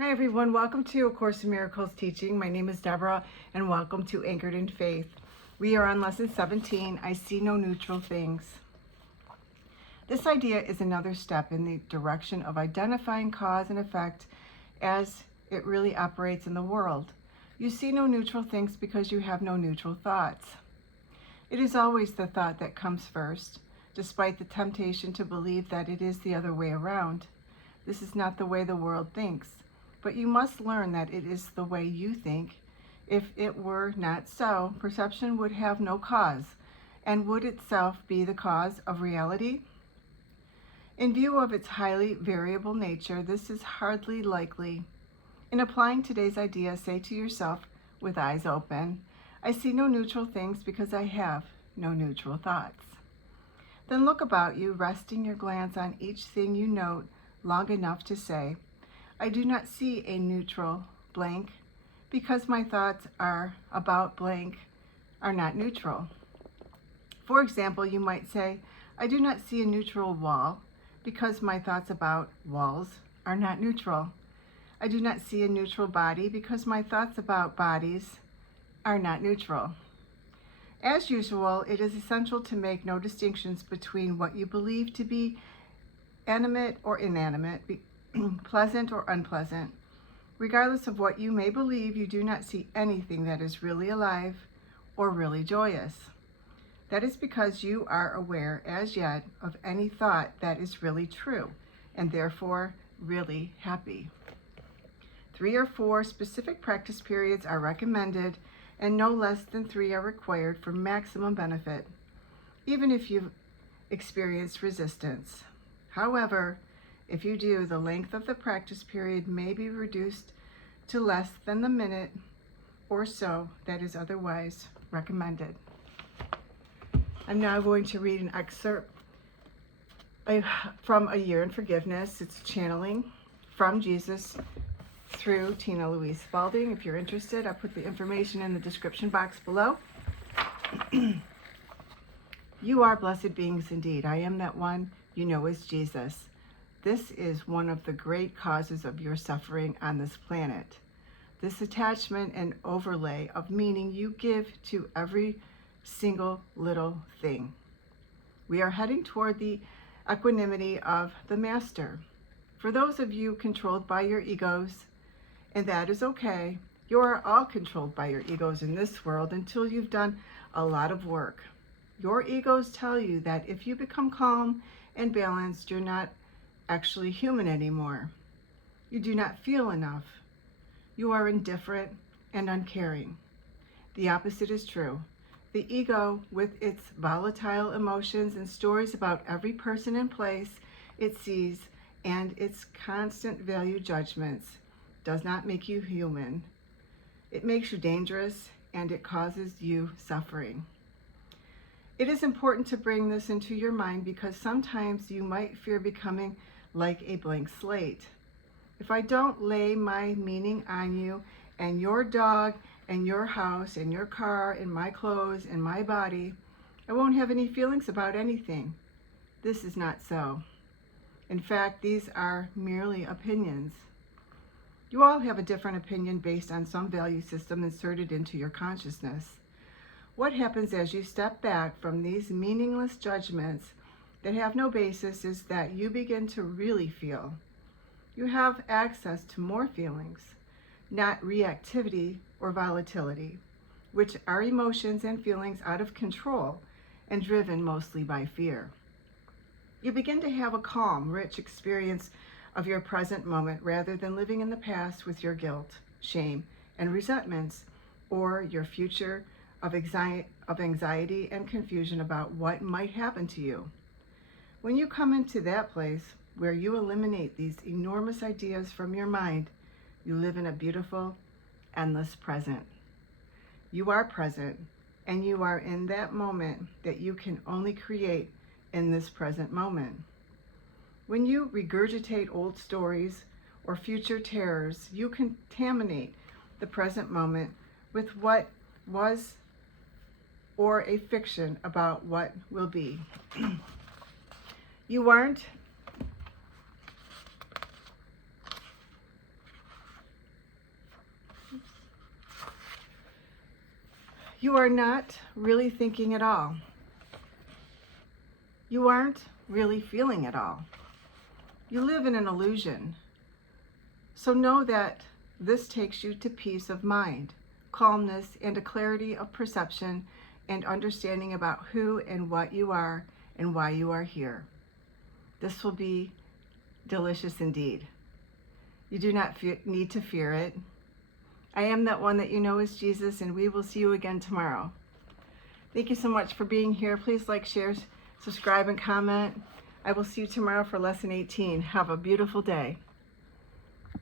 Hi everyone, welcome to A Course in Miracles teaching. My name is Deborah and welcome to Anchored in Faith. We are on lesson 17, I see no neutral things. This idea is another step in the direction of identifying cause and effect as it really operates in the world. You see no neutral things because you have no neutral thoughts. It is always the thought that comes first, despite the temptation to believe that it is the other way around. This is not the way the world thinks. But you must learn that it is the way you think. If it were not so, perception would have no cause, and would itself be the cause of reality? In view of its highly variable nature, this is hardly likely. In applying today's idea, say to yourself, with eyes open, I see no neutral things because I have no neutral thoughts. Then look about you, resting your glance on each thing you note long enough to say, I do not see a neutral blank because my thoughts are about blank are not neutral. For example, you might say, I do not see a neutral wall because my thoughts about walls are not neutral. I do not see a neutral body because my thoughts about bodies are not neutral. As usual, it is essential to make no distinctions between what you believe to be animate or inanimate, pleasant or unpleasant. Regardless of what you may believe, you do not see anything that is really alive or really joyous. That is because you are aware as yet of any thought that is really true and therefore really happy. 3 or 4 specific practice periods are recommended and no less than 3 are required for maximum benefit, even if you've experienced resistance. However, if you do, the length of the practice period may be reduced to less than the minute or so that is otherwise recommended. I'm now going to read an excerpt from A Year in Forgiveness. It's channeling from Jesus through Tina Louise Spalding. If you're interested, I'll put the information in the description box below. You are blessed beings indeed. I am that one you know as Jesus. This is one of the great causes of your suffering on this planet. This attachment and overlay of meaning you give to every single little thing. We are heading toward the equanimity of the Master. For those of you controlled by your egos, and that is okay, you are all controlled by your egos in this world until you've done a lot of work. Your egos tell you that if you become calm and balanced, you're not actually human anymore. You do not feel enough. You are indifferent and uncaring. The opposite is true. The ego, with its volatile emotions and stories about every person and place it sees and its constant value judgments, does not make you human. It makes you dangerous and it causes you suffering. It is important to bring this into your mind because sometimes you might fear becoming like a blank slate. If I don't lay my meaning on you and your dog and your house and your car and my clothes and my body, I won't have any feelings about anything. This is not so. In fact, these are merely opinions. You all have a different opinion based on some value system inserted into your consciousness. What happens as you step back from these meaningless judgments that have no basis is that you begin to really feel. You have access to more feelings, not reactivity or volatility, which are emotions and feelings out of control and driven mostly by fear. You begin to have a calm, rich experience of your present moment rather than living in the past with your guilt, shame, and resentments, or your future of anxiety and confusion about what might happen to you. When you come into that place where you eliminate these enormous ideas from your mind, you live in a beautiful, endless present. You are present, and you are in that moment that you can only create in this present moment. When you regurgitate old stories or future terrors, you contaminate the present moment with what was or a fiction about what will be. You aren't You are not really thinking at all. You aren't really feeling at all. You live in an illusion. So know that this takes you to peace of mind, calmness, and a clarity of perception and understanding about who and what you are and why you are here. This will be delicious indeed. You do not need to fear it. I am that one that you know is Jesus, and we will see you again tomorrow. Thank you so much for being here. Please like, share, subscribe, and comment. I will see you tomorrow for Lesson 18. Have a beautiful day.